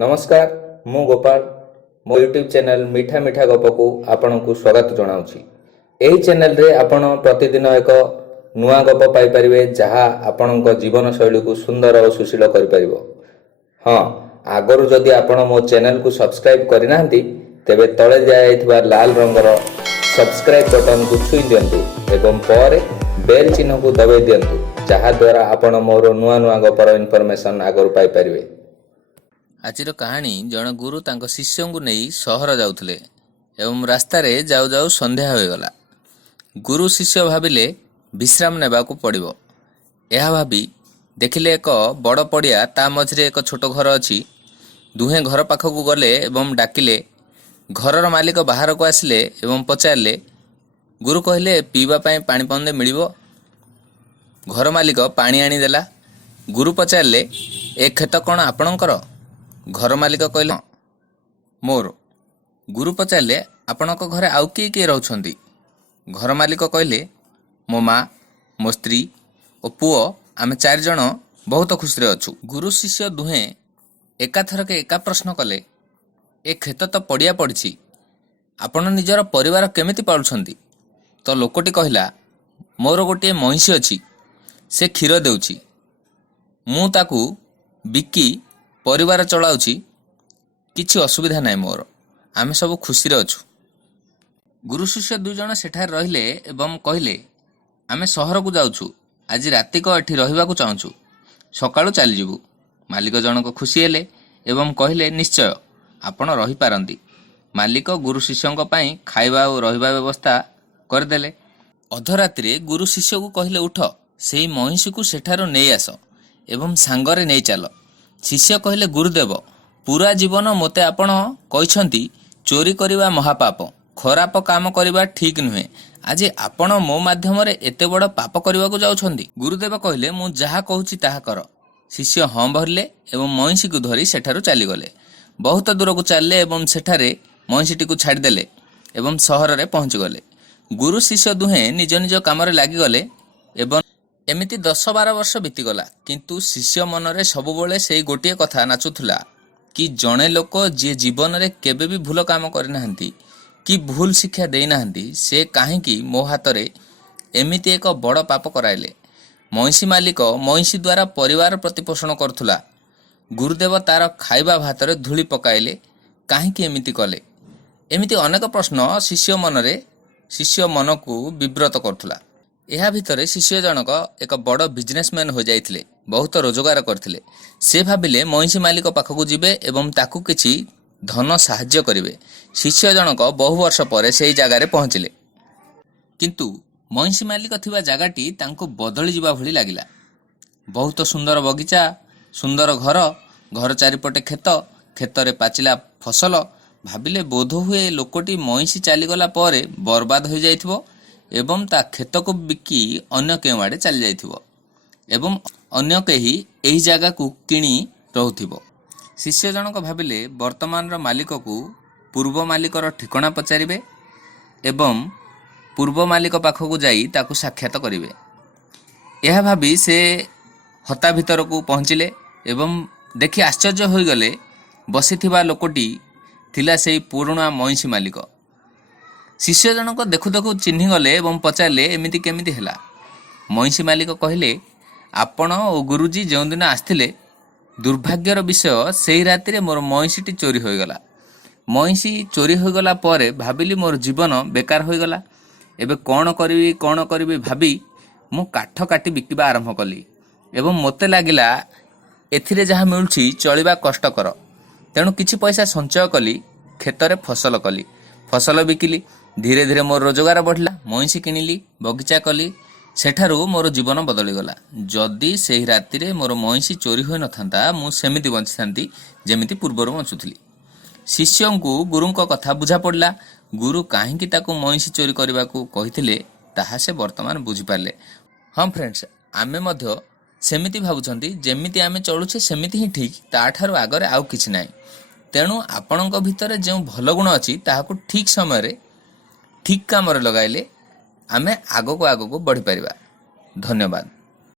नमस्कार मु गोपाल मो यूट्यूब चैनल मीठा मीठा गप को आपण को स्वागत जनाऊँगी। यही चैनल रे आपण प्रतिदिन एक नुआ गप पाइपर जहाँ आपण जीवन शैली को सुंदर और सुशील कर। हाँ, आगरू जदि आपण मो चैनल को सब्सक्राइब करना तेबे तले दिया लाल रंगर सब्सक्राइब बटन को छुई दिंतु एवं पर बेल चिन्ह को दबाई दिंतु जहाँ द्वारा आपण मोर नुआ नुआ गपर इनफॉरमेशन आगरू पाइपर। आज कहानी जन गुरु तांको शिष्य को नहीं सहर जाउथले एवं रास्तार जाऊ जाऊ संध्या हो गला। गुरु शिष्य भाविले विश्राम नेबा को पड़िबो। यह भाभी देखिले एक बड़ पड़िया ता मझे एक छोट घर अच्छी। दुहे घर पाखक गले एवं डाकिले। घरर मालिक बाहर को आसिले एवं पचारे। गुरु कहले पीवा पानी पंदे मिलिबो। घर मालिक पानी आनीदेला। गुरु पचारे ए खेत कौन आपणकर? घर मालिक कहले मोर। गुरु पचारे आपणक घरे आउ किए रहउछंती? घर मालिक कहले मो माँ मो स्त्री और पुओ आमे 4 जन बहुत खुशी अच्छु। गुरु शिष्य दुहे एकाथरके एका प्रश्न कले ए खेत तो पड़िया पड़ी आपण निजर परिवार केमिति पालुछंती? तो लोकटी कहला मोर गोटे महिषी अच्छी से क्षीर देउछि मु ताकू बिकी परिवार चलाउछि किछि असुविधा नाइ मोर आमे सब खुशी अच्छु। गुरु शिष्य 2 जन सेठार रहिले एवं कहले आमे सहर को जाउछु आज राति को एठी रहिबा को चाहूछु सकाळु चली जिवु। मालिक जनक खुशी हेले एवं कहले निश्चय आपण रही पारंती। मालिक गुरु शिष्यंक पई खाइबा और रहिबा व्यवस्था करदेले। अधरात्रि गुरु शिष्य को कहले उठ सेही महिषी को सेठारो नै आस एवं सांगरे नै चल। शिष्य कहले गुरुदेव पूरा जीवन मोते आपण कहछंती चोरी करिबा महापाप खराप काम करिबा ठीक नुहे आज आपण मो माध्यम रे एते बड़ पाप करबा को जाउछंती। गुरुदेव कहले मु जहा कहूची ताहा कर। शिष्य हाँ भरले एवं महिषी को धरी सेठारु चली गले। बहुत दूर को चलले एवं सेठारे महिषीटी को छाड़ी देले एवं सहर रे पहुंच गले। गुरु शिष्य दुहे निज निज काम रे लागि गले एवं एमिति 10-12 वर्ष बीतीगला। किंतु शिष्य मनरे सबुबले से गोटे कथा नाचुथुला कि जड़े लोक जी जीवन रे केबे भी भूल काम करनाहांती कि भूल शिक्षा देनाहांती से काहेकि मो हाथ रे एमिति एक बड़ पाप कराइले। महिषी मालिक महिषी द्वारा परिवार प्रतिपोषण करुथुला। गुरुदेव तार खाइबा भात रे धूली पकाइले काहेकि एमिति कले? एमिति अनेक प्रश्न शिष्य मन को विव्रत करुथुला। यह भितर शिष्य जनक एक बड़ बिजनेसमैन हो जाइथिले बहुत रोजगार करथिले। से भाबिले महिषी मालिक पाखक जिबे एवं ताकू किछि धन साहाय्य करिवे। शिष्य जनक बहु वर्ष पर सेही जगार पहुँचिले किंतु महिषी मालिक थिबा जगाटी तांको बदली जिबा भली लागिला। बहुत सुंदर बगीचा सुंदर घर चारिपटे खेतरे पाचिला फसल। भाबिले बोध हुए लोकटी महिषी चलीगला पर बर्बाद हो जाइथिबो एवं ता खेत को बिकी अन्य केउ आड़े चली जाइथिबो एवं अन्य केही एही जगह को किणी रहउथिबो। शिष्य जनक भाबिले वर्तमान मालिक को पूर्व मालिकर ठिकाना पचारिबे एवं पूर्व मालिक पाखक जाई ताकू साक्षात करिवे। यह भाबी से हता भितर को पहुँचिले एवं देखि आश्चर्य हो गले बसिथिबा लोकटी थिला सेही पुराणा महिषी मालिक। शिष्य जनक देखु देखु चिन्हि गले एवं पचारे एमिति केमिति हैला। महिषी मालिक कहले आपण और गुरुजी जो दिन आसथिले दुर्भाग्यर विषय सेही राति रे मोर महिषीटी चोरी हो गला। महिषी चोरी हो गला पर भाबिली मोर जीवन बेकार हो गला। एबे कौन करिवि भाबी मु काठ काटी बिकिबा आरंभ कली एवं मते लागिला एथिरे जहा मिलुछि चलिबा कष्टकर। तेणु किछि पैसा संचय कली खेतरे फसल कली फसल बिकिली। धीरे धीरे मोर रोजगार बढ़ला। महिषी किनिली बगीचा कली सेठारु मोर जीवन बदली गला। जदि सेही राति रे मोर महिषी चोरी होई नथांता मु सेमिति बंची थांती जेमिति पूर्वरु बंचुथली। शिष्य को गुरु कथा बुझा पड़ला। गुरु काहेकि ताकू महिषी चोरी करबा को कहिथिले ताहा से वर्तमान बुझी पारले। हाँ फ्रेंड्स, आमे मध्य सेमिति भाबुछंती जेमिति आमे चलुछे सेमिति ही ठीक ताठारु आगरे आउ किछि नाही। तेणु आपणक भितर जो भल गुण अछि ताहाकू ठीक समय रे ठीक काम रे लगाइले आमे आगो को बढ़ी परिबा। धन्यवाद।